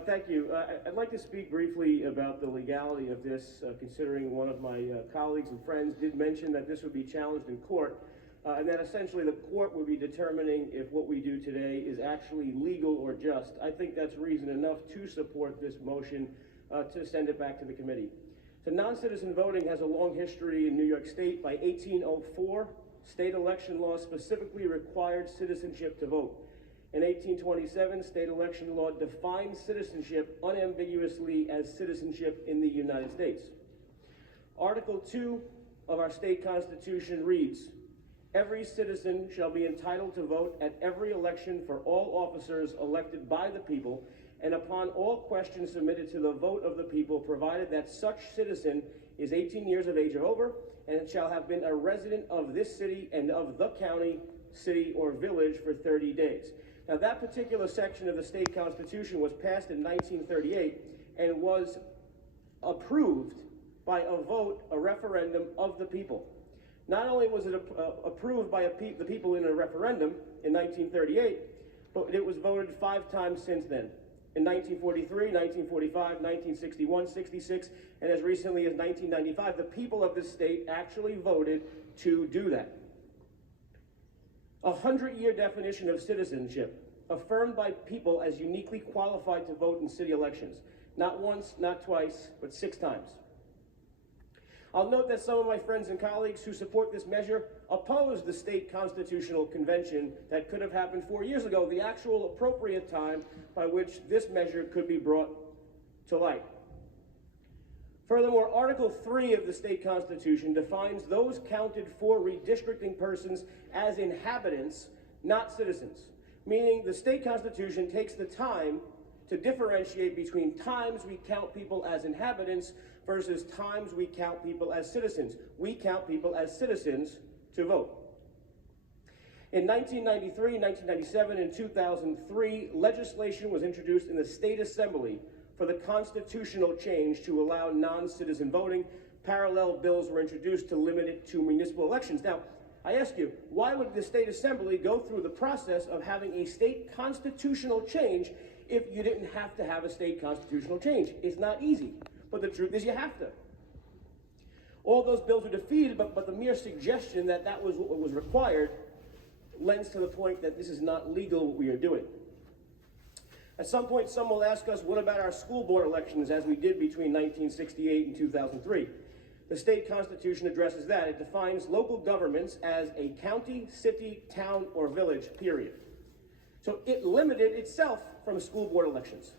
Thank you. I'd like to speak briefly about the legality of this, considering one of my colleagues and friends did mention that this would be challenged in court, and that essentially the court would be determining if what we do today is actually legal or just. I think that's reason enough to support this motion to send it back to the committee. So non-citizen voting has a long history in New York State. By 1804, state election law specifically required citizenship to vote. In 1827, state election law defined citizenship unambiguously as citizenship in the United States. Article 2 of our state constitution reads, "Every citizen shall be entitled to vote at every election for all officers elected by the people, and upon all questions submitted to the vote of the people, provided that such citizen is 18 years of age or over, and shall have been a resident of this city and of the county, city, or village for 30 days. Now, that particular section of the state constitution was passed in 1938 and was approved by a vote, a referendum of the people. Not only was it approved by the people in a referendum in 1938, but it was voted 5 times since then. In 1943, 1945, 1961, 66, and as recently as 1995, the people of this state actually voted to do that. A 100-year definition of citizenship, affirmed by people as uniquely qualified to vote in city elections. Not once, not twice, but 6 times. I'll note that some of my friends and colleagues who support this measure oppose the state constitutional convention that could have happened 4 years ago, the actual appropriate time by which this measure could be brought to light. Furthermore, Article 3 of the state constitution defines those counted for redistricting persons as inhabitants, not citizens, meaning the state constitution takes the time to differentiate between times we count people as inhabitants versus times we count people as citizens. We count people as citizens to vote. In 1993, 1997, and 2003, legislation was introduced in the State Assembly for the constitutional change to allow non-citizen voting. Parallel bills were introduced to limit it to municipal elections. Now, I ask you, why would the State Assembly go through the process of having a state constitutional change if you didn't have to have a state constitutional change? It's not easy, but the truth is you have to. All those bills were defeated, but the mere suggestion that that was what was required lends to the point that this is not legal what we are doing. At some point, some will ask us, what about our school board elections as we did between 1968 and 2003? The state constitution addresses that. It defines local governments as a county, city, town, or village, period. So it limited itself from school board elections.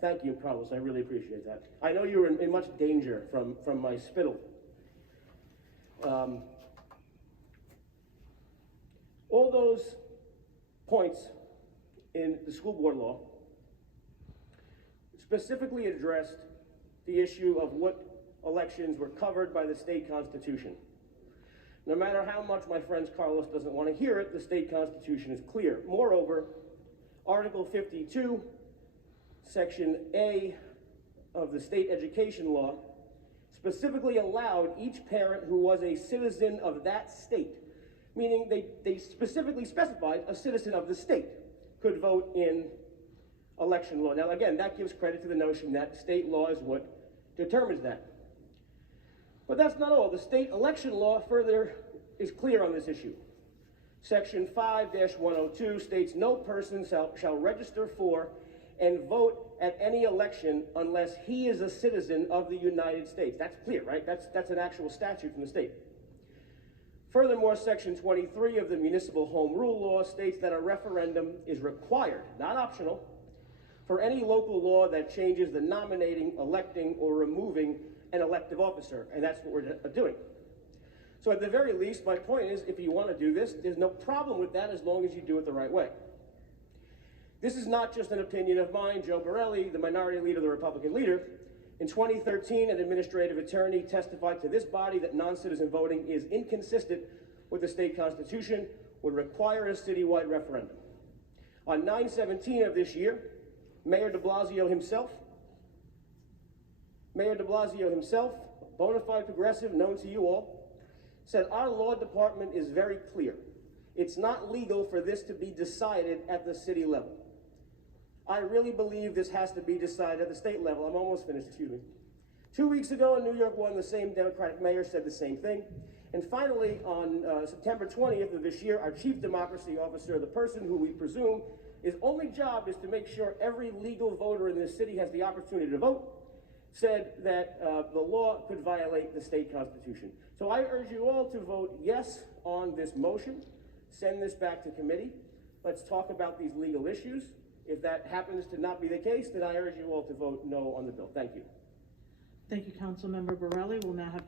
Thank you, Carlos. I really appreciate that. I know you were in much danger from my spittle. All those points in the school board law specifically addressed the issue of what elections were covered by the state constitution. No matter how much my friend Carlos doesn't want to hear it, the state constitution is clear. Moreover, Article 52, Section A of the state education law specifically allowed each parent who was a citizen of that state, meaning they specifically specified a citizen of the state could vote in election law. Now, again, that gives credit to the notion that state law is what determines that. But that's not all. The state election law further is clear on this issue. Section 5-102 states no person shall register for and vote at any election unless he is a citizen of the United States. That's clear, right? That's an actual statute from the state. Furthermore, Section 23 of the Municipal Home Rule Law states that a referendum is required, not optional, for any local law that changes the nominating, electing, or removing an elective officer, and that's what we're doing. So at the very least, my point is, if you want to do this, there's no problem with that as long as you do it the right way. This is not just an opinion of mine. Joe Borelli, the minority leader, the Republican leader, in 2013, an administrative attorney testified to this body that non-citizen voting is inconsistent with the state constitution, would require a citywide referendum. On 9/17 of this year, Mayor de Blasio himself, bona fide progressive known to you all, said our law department is very clear. It's not legal for this to be decided at the city level. I really believe this has to be decided at the state level. I'm almost finished, excuse me. 2 weeks ago in New York 1, the same Democratic mayor said the same thing. And finally, on September 20th of this year, our chief democracy officer, the person who we presume his only job is to make sure every legal voter in this city has the opportunity to vote, said that the law could violate the state constitution. So I urge you all to vote yes on this motion. Send this back to committee. Let's talk about these legal issues. If that happens to not be the case, then I urge you all to vote no on the bill. Thank you. Thank you, Councilmember Borelli. We'll now have